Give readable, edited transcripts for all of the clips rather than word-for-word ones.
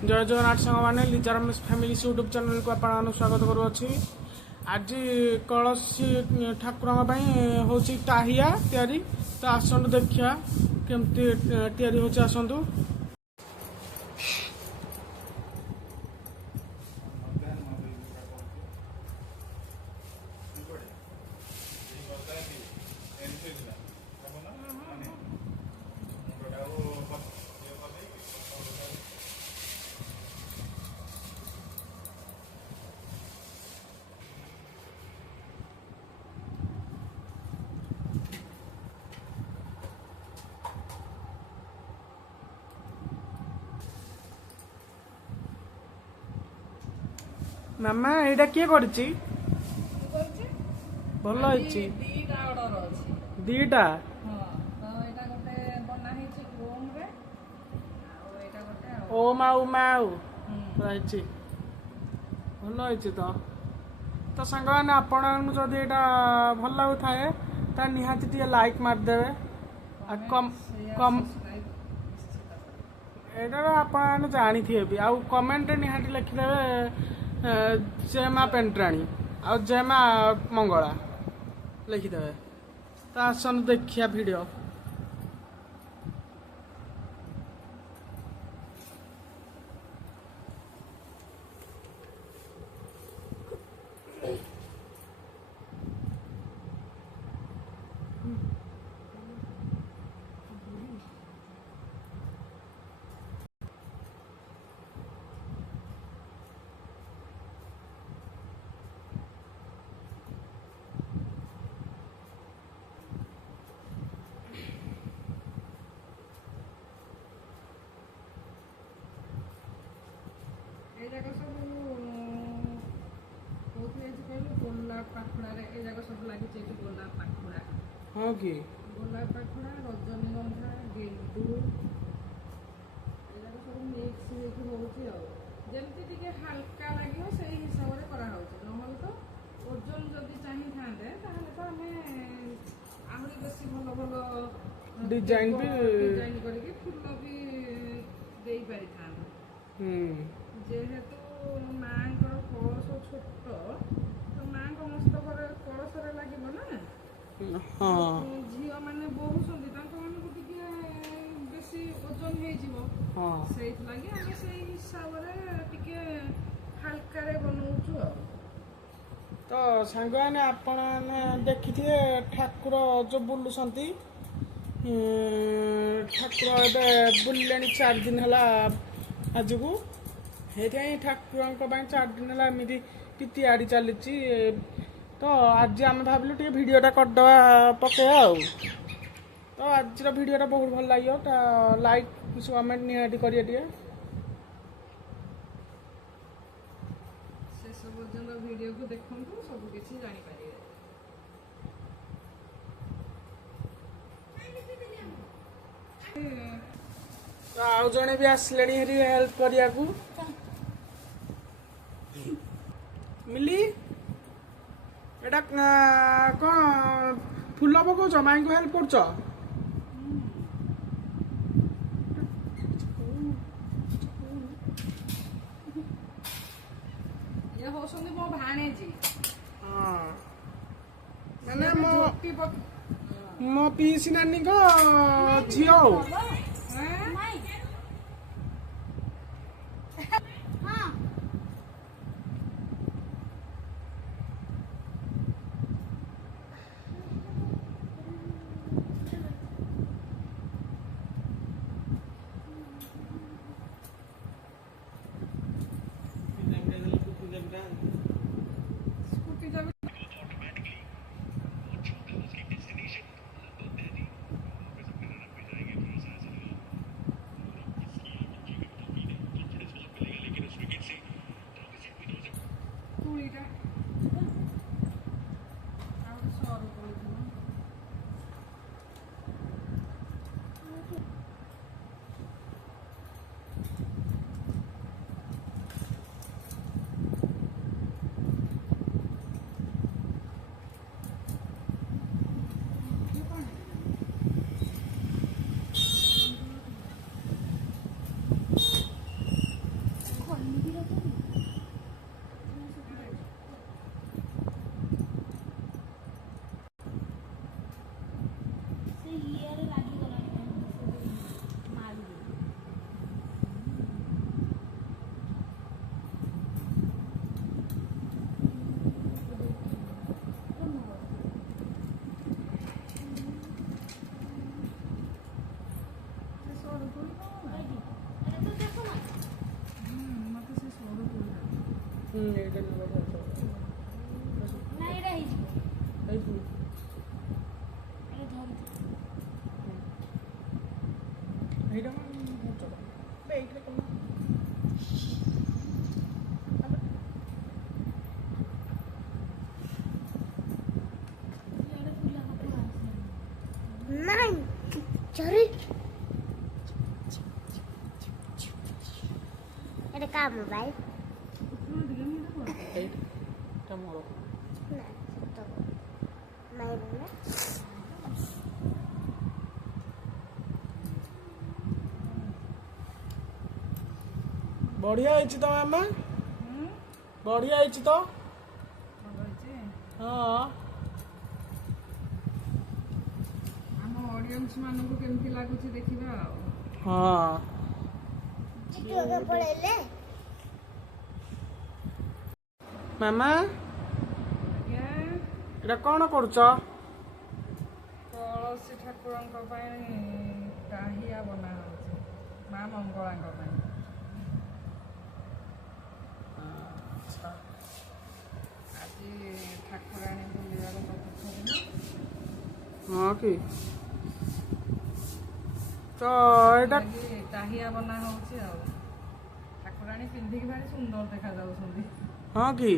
जय जगन्नाथ सांग मैंने Lija Ramesh family YouTube channel को आप स्वागत करुँच। आज कलसी ठाकुर हूँ टाहिया तैयारी तो आसतु देखिया केमती तैयारी होची आसतु। मामा एटा किए करछि भल होइछि दीटा ओम आउ माउ रहिछि भल होइछि तो सांग माने आपण जदि एटा भल लागु थाए ता निहाती टिके लाइक मार देबे आ कम कम एटा आपण जानि थिए भी आ कमेंट निहाती लिखि देबे जय माँ पेंट्राणी आ जय माँ मंगला लिखिदेवे तो आसन देखिया वीडियो। गोलाप पाखुड़ा सब लगी गोलाप पाखुड़ा हाँ कि गोलाप पाखुड़ा रजनीगंधा गेंदू सब मिक्स होमती टे हाल्का लगे से हिसाब से कराऊे ना तो ओजन जदि चाहिए तो आम आहरी बेस भल भल डिजाइन भी डिजाइन करके फुल भी दे पारि था जेहेतु माँ कलश छोट तो माँ मस्त कलशरे लगे ना हाँ झील मैंने बहुत बेसी ओजन हो हिसाब से हाल्का बनाऊँ। तो सांग मैंने आपण देखी थे ठाकुर जो बुलुंट ठाकुर ए बुले 4 दिन है आज को ठाकुर 4 दिन है एमती तैयारी चली तो आज आम भाविलु टे भिडटा करदे पकड़ा तो आज भिडटा बहुत भल लगे तो लाइक कमेंट निहाती करिए टे वीडियो को देखु सब किसी जानीपर आउ जड़े भी आसले हेल्प करिया मिली एटा कौन फुल पकाउछ माई को हेल्प कर मो भाणेजी मैंने मो पीसी नानी को झील ଏଇଟା ବି ବଢ଼ିଆ ହେଇଥିବ। ନା ଏଇଟା ହେଇଯିବ ହେଇଯିବ। ଏଇଟା ଧରିଥିବ ଏଇଟା କଣ ଘଞ୍ଚ ଏଇଥିରେ କଣ ଇଆଡ଼େ ଫୁଲା କପଡ଼ା ଆସିଲାଣି। ନାଇଁ ଚୋରି এটা কার মোবাইল এইটা ମୋର। না তো মাইর না ବଢ଼ିଆ ହେଇଛି ତ ମାମା, ବଢ଼ିଆ ହେଇଛି ତ। ଭଲ ହେଇଛି। ହଁ ଆମ ଅଡିଏନ୍ସ ମାନଙ୍କୁ କେମିତି ଲାଗୁଛି ଦେଖିବା ଆଉ। ହଁ চিটুকে পড়াইলে ମାମା ଆଜ୍ଞା ଏଇଟା କ'ଣ କରୁଛ? ତୁଳସୀ ଠାକୁରଙ୍କ ପାଇଁ ଟାହିଆ ବନା ହେଉଛି ମା ମଙ୍ଗଳାଙ୍କ ପାଇଁ। ଆଜି ଠାକୁରାଣୀ ବୁଲିବାର ଚତୁର୍ଥ ଦିନ। ହଁ କି ତ ଏଇଟା ସେଥିଲାଗି ଟାହିଆ ବନା ହେଉଛି ଆଉ। ଠାକୁରାଣୀ ପିନ୍ଧିକି ଭାରି ସୁନ୍ଦର ଦେଖାଯାଉଛନ୍ତି। ହଁ କି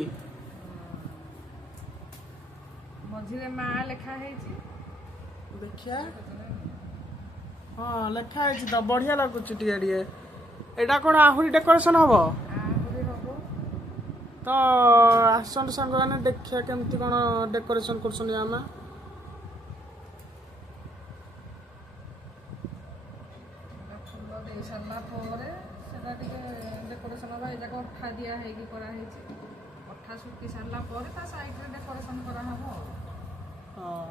ମଝିରେ ମା ଲେଖା ହେଇଛି। ଦେଖିଆ ହଁ ଲେଖା ହେଇଛି ତ, ବଢ଼ିଆ ଲାଗୁଛି ଟିକେ ଟିକେ। ଏଇଟା କ'ଣ ଆହୁରି ଡେକୋରେସନ୍ ହବ? ଆହୁରି ହବ। ତ ଆସନ୍ତୁ ସାଙ୍ଗମାନେ ଦେଖିବା କେମିତି କ'ଣ ଡେକୋରେସନ୍ କରୁଛନ୍ତି ଆମେ। ଫୁଲ ଦେଇ ସାରିଲା ପରେ ସେଟା ଟିକେ ଡେକୋରେସନ୍ ହବ। ଏ ଯାକ ଅଠା ଦିଆ ହେଇକି କରାହେଇଛି। ଅଠା ଶୁଖି ସାରିଲା ପରେ ତା ସାଇଡ଼ରେ ଡେକୋରେସନ୍ କରାହବ ଆଉ। ହଁ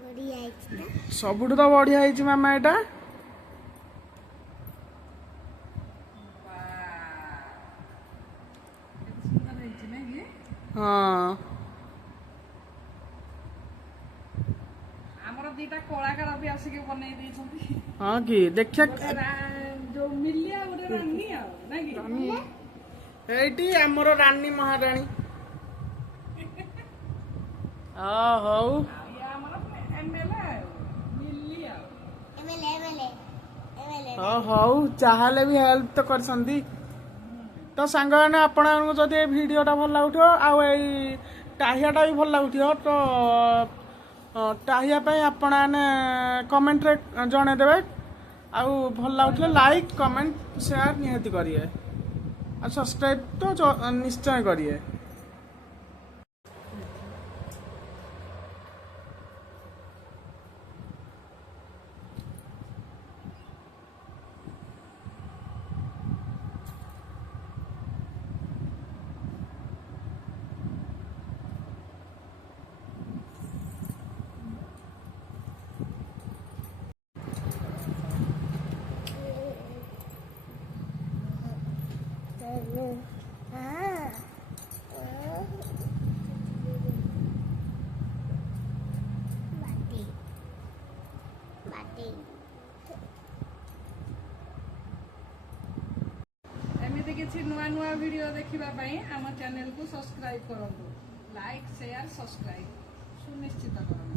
বড়িয়া আইছে না ସବୁଠୁ ତ ବଢ଼ିଆ ହେଇଛି ମାମା ଏଇଟା। କେତେ ସୁନ୍ଦର ହେଇଛି ନାଇଁ କି? ହଁ ଆମର ଦିଟା କଳାକାର ବି ଆସିକି ବନେଇ ଦେଇଛନ୍ତି। ହଁ କି ଦେଖିଆ ଗୋଟେ ଯୋଉ ମିଲିଆ ଗୋଟେ ରାନୀ ଆଉ ନାଇଁ କି? ଏଇଠି ଆମର ରାନୀ ମହାରାଣୀ। ହଉ ଆଉ ଇଏ ଆମର ଏମଏଲଏ ଆଉ ମିଲି ଆଉ। এমএলএ এমএলএ এমএলএ ହଉ ଯାହାହେଲେ ବି ହେଲ୍ପ ତ କରିଛନ୍ତି। ତ ସାଙ୍ଗମାନେ ଆପଣଙ୍କୁ ଯଦି ଏଇ ଭିଡ଼ିଓଟା ଭଲ ଲାଗୁଥିବ ଆଉ ଏଇ ଟାହିଆଟା ବି ଭଲ ଲାଗୁଥିବ ତ ଟାହିଆ ପାଇଁ ଆପଣମାନେ କମେଣ୍ଟରେ ଜଣେଇଦେବେ। ଆଉ ଭଲ ଲାଗୁଥିଲେ ଲାଇକ୍ କମେଣ୍ଟ ସେୟାର ନିହାତି କରିବେ ଆଉ ସବସ୍କ୍ରାଇବ୍ ତ ନିଶ୍ଚୟ କରିବେ। মাটি মাটি ଏମିତି କିଛି ନୂଆ ନୂଆ ଭିଡ଼ିଓ ଦେଖିବା ପାଇଁ ଆମ ଚ୍ୟାନେଲକୁ ସବସ୍କ୍ରାଇବ୍ କରନ୍ତୁ। ଲାଇକ୍ ସେୟାର ସବସ୍କ୍ରାଇବ୍ ସୁନିଶ୍ଚିତ କରନ୍ତୁ।